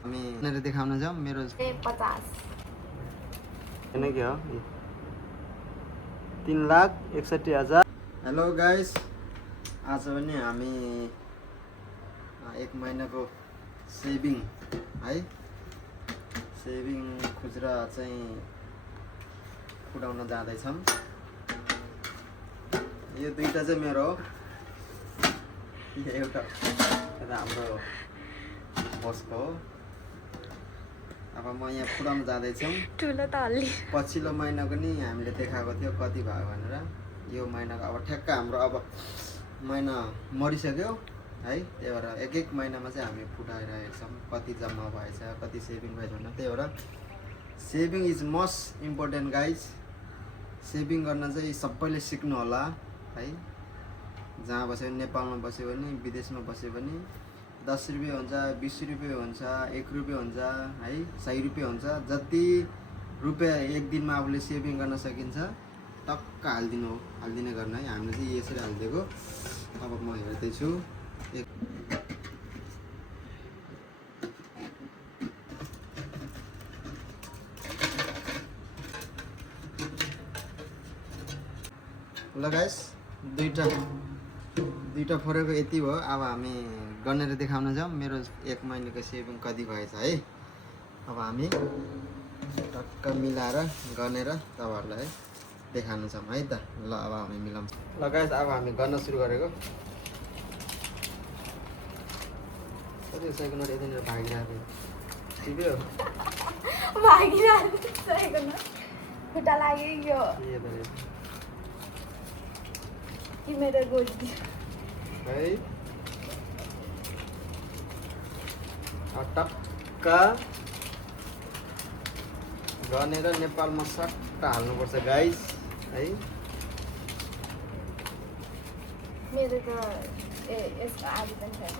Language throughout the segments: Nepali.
हामी यहाँनिर देखाउन जाउँ मेरो 50 होइन के हो 3,61,000। हेलो गाइस, आज पनि हामी 1 महिनाको सेभिङ है सेभिङ खुजुरा चाहिँ उडाउन जाँदैछौँ। यो दुईटा चाहिँ मेरो हो, यो एउटा हाम्रो बसको हो। अब म यहाँ फुटाउन जाँदैछौँ। ठुलो त अलि पछिल्लो महिनाको नि हामीले देखाएको थियो कति भयो भनेर। यो महिनाको अब ठ्याक्क हाम्रो अब महिना मरिसक्यो है, त्यही भएर एक एक महिनामा चाहिँ हामी फुटाइरहेको छौँ कति जम्मा भएछ कति सेभिङ भएछ भनेर। त्यही भएर saving is most important guys. Saving गर्न चाहिँ सबैले सिक्नु होला है। जहाँ बस्यो भने, नेपालमा बस्यो भने, विदेशमा बस्यो भने 10 रुपियाँ हुन्छ, 20 रुपियाँ हुन्छ, 1 रुपियाँ हुन्छ है, 100 रुपियाँ हुन्छ। जति रुपियाँ एक दिनमा आफूले सेभिङ गर्न सकिन्छ टक्क हालिदिने गर्न है। हामीले चाहिँ यसरी हालिदिएको। अब म हेर्दैछु ल गाइस, दुईटा फोरेको यति भयो। अब हामी गनेर देखाउन जाउँ मेरो 1 महिनाको सेभिङ कति भएछ है। अब हामी टक्क मिलाएर गनेर तपाईँहरूलाई देखाउन छौँ है त। ल अब हामी मिलाउँ। ल गाइस, अब हामी गर्न सुरु गरेको। कति सयको नोट यतिनिर भागिरहेको टिप्यो भागिरहेको न खुट्टा लाग्यो कि मेरो गोली है। टक्क गनेर नेपालमा सट्ट हाल्नुपर्छ गाइस है। मेरो त यसको आदि पनि छैन।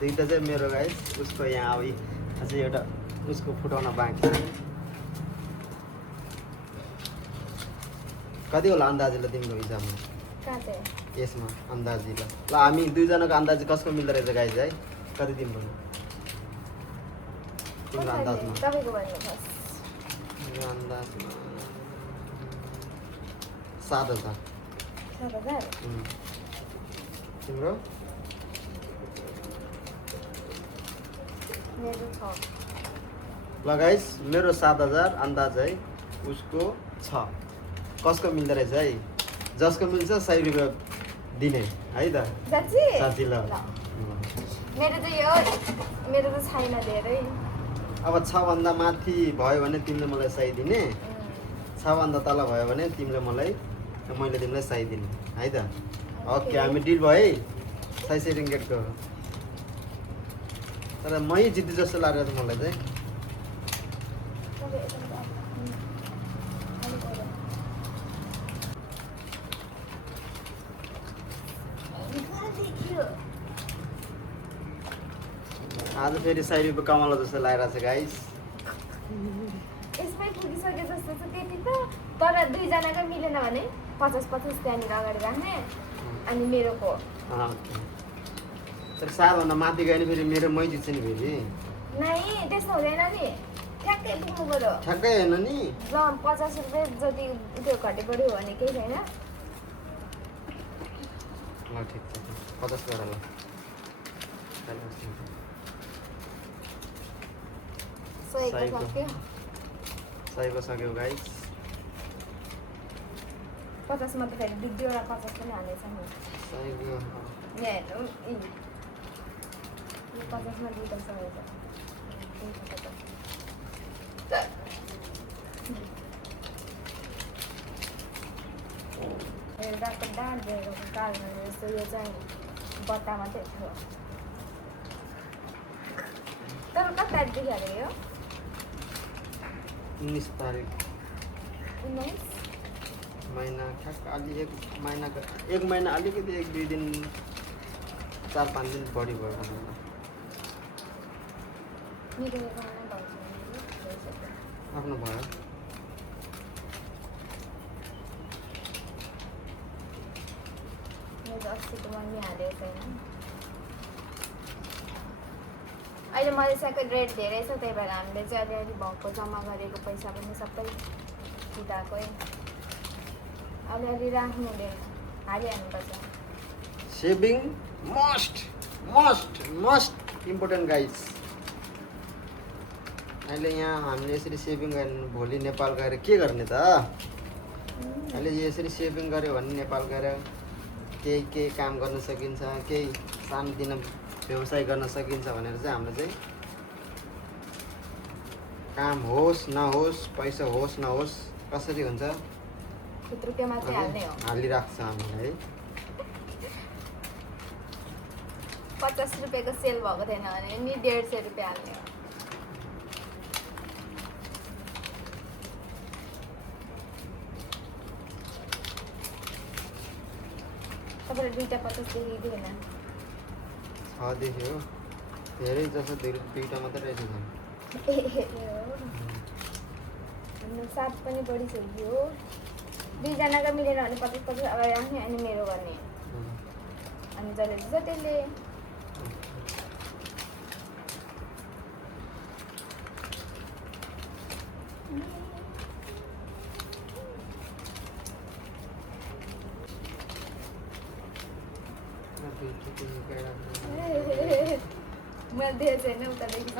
दुईटा चाहिँ मेरो गाइस, उसको यहाँ अब अझै एउटा उसको फुटाउन बाँकी छ। कति होला अन्दाजले तिम्रो हिसाबमा कहाँ चाहिँ यसमा अन्दाजी? ल हामी दुईजनाको अन्दाजी कसको मिल्दो रहेछ गाइस है? कति तिम्रो अन्दाजमा? तपाईँको भन्नु फर्स्ट। मेरो अन्दाजमा 7,000। 7,000 तिम्रो? मेरो 6। ल गाइस, मेरो 7,000 अन्दाज है, उसको 6। कसको मिल्दो रहेछ है? जसको मिल्छ 100 रुपियाँ दिने है त साँच्ची। ल मेरो त छैन धेरै। अब 6 भन्दा माथि भयो भने तिमीले मलाई 100 दिने, 6 भन्दा तल भयो भने मैले तिमीलाई 100 दिने है त। ओके, हामी डिल भयो है। 100 रिङ्गेटको तर मै जित्छु जस्तो लागेको छ मलाई चाहिँ। आज फेरि 100 रुपियाँ कमाला जस्तो लागिरहेको छ गाइस। यसमै पुगिसके जस्तो छ त्यति त। तर दुईजनाकै मिलेन भने 50-50 त्यहाँनिर अगाडि राख्ने अनि मेरोको। तर 7 भन्दा माथि गयो भने फेरि मेरो मै जित्छ नि फेरि। नै त्यस्तो हुँदैन नि, ठ्याक्कै पुग्नु पर्यो। ठ्याक्कै होइन नि। ल 50 रुपियाँ जति त्यो घटी बढी हो भने केही छैन। ल ठिक छ, 50 गर ल। सयको सक्यो गाइस। 50 मा त फेरि दुईवटा 50 पनि हालेछ नि। 50 मा दुईवटा सय छ। रातको डाँड दिएको कारणले जस्तो यो चाहिँ बट्टा मात्रै थियो। तर कति तारिकदेखि हालेको यो? 19 तारिक 19 महिना ठ्याक्क अलि 1 महिना अलिकति 1-2 दिन 4-5 दिन बढी भयो भनौँ न। आफ्नो भयो। अस्तिको मम्मी हालेको छैन। अहिले मलेसियाको रेट धेरै छ, त्यही भएर हामीले चाहिँ अलिअलि भएको जम्मा गरेको पैसा पनि सबै फुटाएकै अलिअलि राख्नु हुँदैन, हालिहाल्नुपर्छ। Saving must must must important guys. अहिले यहाँ हामीले यसरी सेभिङ गर्नु, भोलि नेपाल गएर के गर्ने त? अहिले यसरी सेभिङ गऱ्यो भने नेपाल गएर केही काम गर्न सकिन्छ, केही सानोतिनो व्यवसाय गर्न सकिन्छ भनेर चाहिँ हाम्रो चाहिँ काम होस् नहोस्, पैसा होस् नहोस्, कसरी हुन्छ ₹1 मात्रै हाल्ने हो। हालिराख्छ हामीलाई है। 50 रुपियाँको सेल भएको थिएन भने नि 150 रुपियाँ हाल्ने हो। तपाईँले 2टा 50 देखिदिएन? 6 देखियो, धेरै जसो 2टा मात्रै रहेछ। हाम्रो 7 पनि बढिसक्यो। 2जनाको मिलेन भने 50 अगाडि राख्ने, अनि मेरो गर्ने, अनि जसले दिन्छ त्यसले। मैले देखेको छैन उतादेखि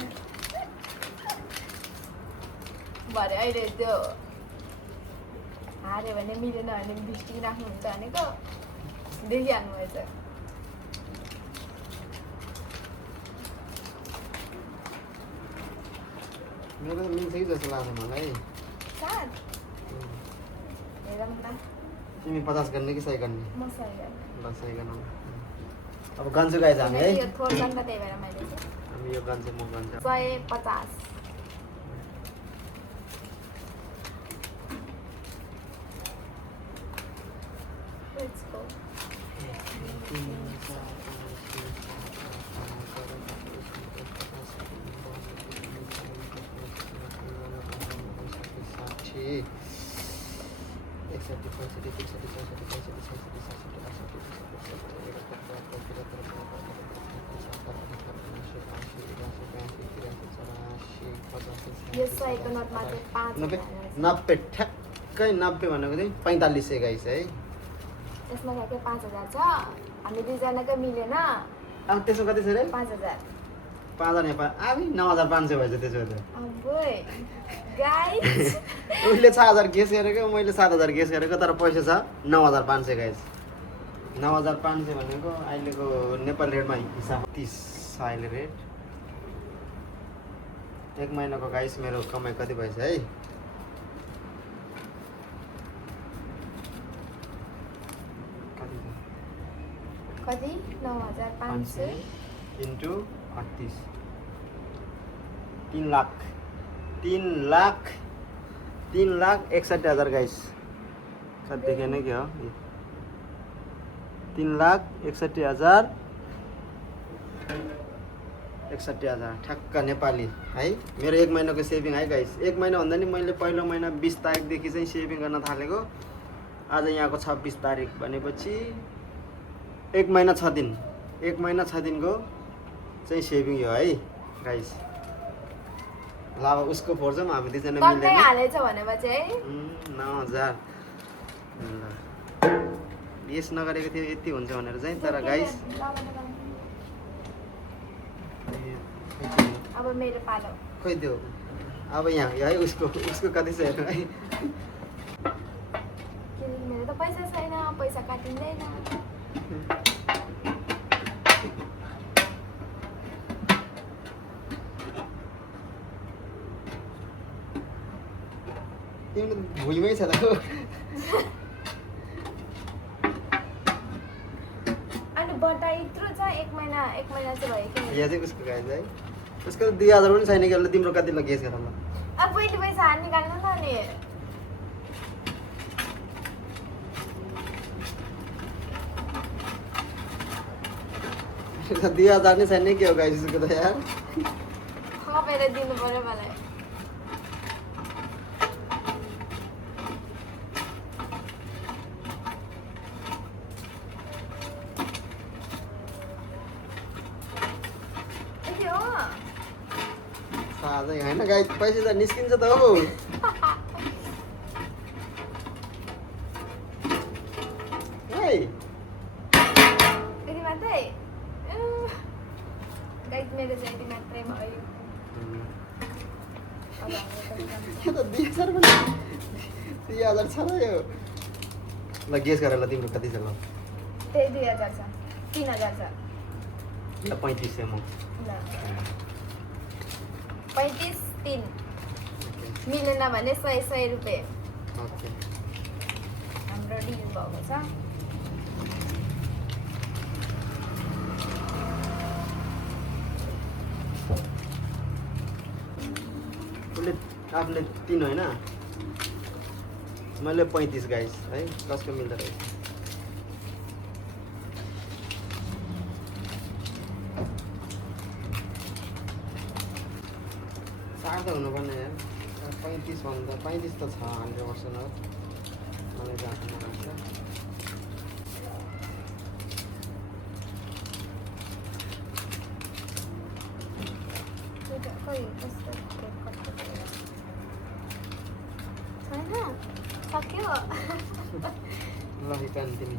भरे अहिले त्यो हार्यो भने मिलेन भने 20 टिक राख्नुहुन्छ भनेको देखिहाल्नुभएछ। मेरो मिल्छ कि जस्तो लाग्छ मलाई। 7 हेरौँ त। तिमी 50 गर्ने कि 100 गर्ने? म 100 गर्ने। ल 100 गर्नु। अब गन्छु गाइज हामी है। यो थोर गन्दा, त्यही भएर मैले चाहिँ हामी यो गन्छु, म गन्छु। 150। Let's go. यो 100 को नोटमा चाहिँ 5 90 ठ्याक्कै 90 भनेको चाहिँ 4500 गाइस है। यसमा ठ्याक्कै 5000 छ। हामी 2जनाकै मिलेन। अब त्यसो कति छ रे? 5000। 5000 नेपाल आबि 9500 भएछ त्यसो त। अबोय गाइस, उसले 6000 गेस गरेको, मैले 7000 गेस गरेको, तर पैसा छ 9500 गाइस। 9500 भनेको अहिलेको नेपाल रेटमा हिसाब 30 छ अहिले रेट। एक महिनाको गाइस मेरो कमाइ कति भएछ है? कति? 9500 इन्टु 38 3 लाख 3,61,000 गाइस। साथ देखेन कि हो? 3,61,000 ठ्याक्क नेपाली है। मेरो एक महिनाको सेभिङ है गाइस। एक महिना भन्दा नि मैले पहिलो महिना 20 तारिकदेखि चाहिँ सेभिङ गर्न थालेको। आज यहाँको 26 तारिक भनेपछि 1 महिना 6 दिन, 1 महिना 6 दिनको चाहिँ सेभिङ यो है गाइस। ल अब उसको फोर्छौँ, हामी 2जना कतै मिलेर हालेछ भनेपछि है 9000। यस नगरेको थियो यति हुन्छ भनेर चाहिँ, तर गाइस अब मेरो पालो। खोइ त्यो अब यहाँ है उसको कति छ हेर्नु है। मेरो त पैसा छैन, पैसा काटिँदैन। तिम्रो भुइँमै छ त। अनि बट्टा यत्रो छ, एक महिना चाहिँ भयो कि। यहाँ चाहिँ उसको गाइस है। उसको 2000 पनि छैन कि, तिम्रो कति लगेछ हेर ल। अब पहिले पैसा हात निकाल्नु न अनि। 2000 नै छैन के हो गाइस उसको त यार। थपेर दिनु पर्यो मलाई। यति हो? थाहा चाहिँ होइन गाइस पैसा त निस्किन्छ त हो है यति मात्रै गाइस मेरो चाहिँ यति मात्रै भयो अब हाम्रो यो त 2000 पनि 3000 छ र यो ल गेस गर ल तिम्रो कति छ ल त्यही 2000 छ 3000 छ ल 35 छ म ल 35 3 मिलेन भने 100 रुपियाँ ओके हाम्रो डिल भएको छ उसले आफूले 3 होइन मैले 35 गाइस है कसको मिल्दो रहेछ सार त हुनुपर्ने यार 35 भन्दा 35 त छ 100% हो मलाई जान्नु मन लाग्छ खोइ कस्तो छैन सक्यो ल हिकान तिमी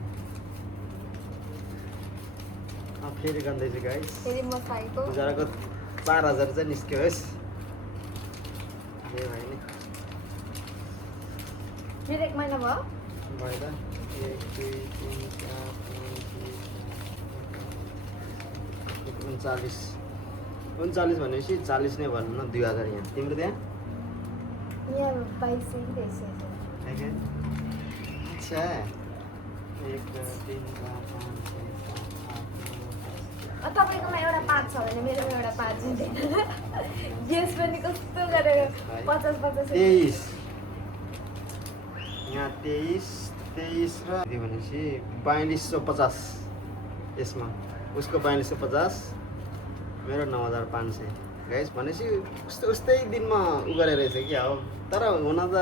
फेरि गन्दैछु गाइस फेरि म खाएको गुजाराको 4000 चाहिँ निस्क्यो होस् ए भाइ नि मेरो 1 महिना भयो भयो त 1 2 3 4 5 6 39 भनेपछि 40 नै भन्नु न 2000 यहाँ तिम्रो त्यहाँ यहाँ 22 रहेछ अच्छा 1 2 3 4 5 6 7 तपाईँकोमा एउटा 5 छ भने मेरोमा एउटा 5 हुँदैन गेस पनि कस्तो गरेर 50 23 यहाँ 23 र के भनेपछि 4250 यसमा उसको 4250 मेरो 9500 गाइस भनेपछि उस्तै दिनमा उ गरेर रहेछ क्या हो तर हुन त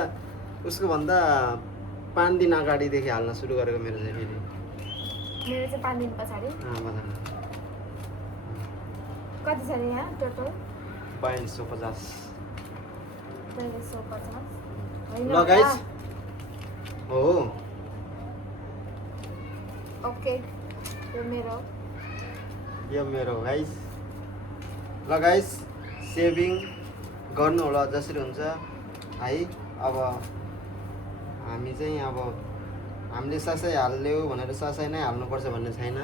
उसको भन्दा 5 दिन अगाडिदेखि हाल्न सुरु गरेको मेरो चाहिँ फेरि मेरो चाहिँ 5 दिन पछाडि बताउनु कति छ यहाँ टोटल 4250 होइन ल गाइस हो ओके यो मेरो गाइस ल गाइस सेभिङ गर्नु होला जसरी हुन्छ है अब हामी चाहिँ अब हामीले सासै हाल्यो भनेर सासै नै हाल्नुपर्छ भन्ने छैन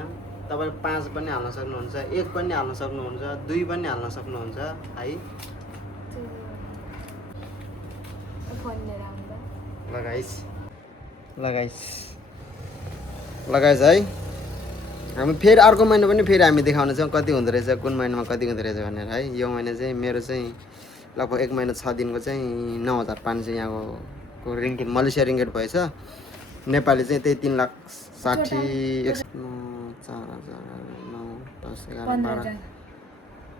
तपाईले 5 पनि हाल्न सक्नुहुन्छ 1 पनि हाल्न सक्नुहुन्छ 2 पनि हाल्न सक्नुहुन्छ है ल गाइस है हामी फेरि अर्को महिना पनि फेरि हामी देखाउने छौँ कति हुँदो रहेछ कुन महिनामा कति हुँदो रहेछ भनेर है यो महिना चाहिँ मेरो चाहिँ लगभग 1 महिना 6 दिनको चाहिँ 9500 यहाँको रिङ्गेट मलेसिया रिङ्गेट भएछ नेपाली चाहिँ त्यही 3,60,000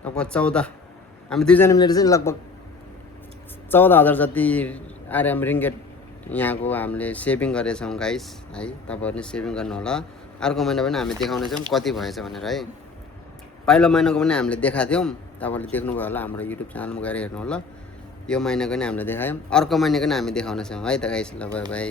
लगभग 14 हामी दुईजना मिलेर चाहिँ लगभग 14,000 जति आरएम रिङ्गेट यहाँको हामीले सेभिङ गरेछौँ गाइस है तपाईँहरू नि सेभिङ गर्नु होला अर्को महिना पनि हामी देखाउने छौँ कति भएछ भनेर है पहिलो महिनाको पनि हामीले देखाएको थियौँ तपाईँले देख्नुभयो होला हाम्रो युट्युब च्यानलमा गएर हेर्नु होला यो महिनाको नि हामीले देखायौँ अर्को महिनाको नि हामी देखाउने छौँ है त गाइस ल बाई बाई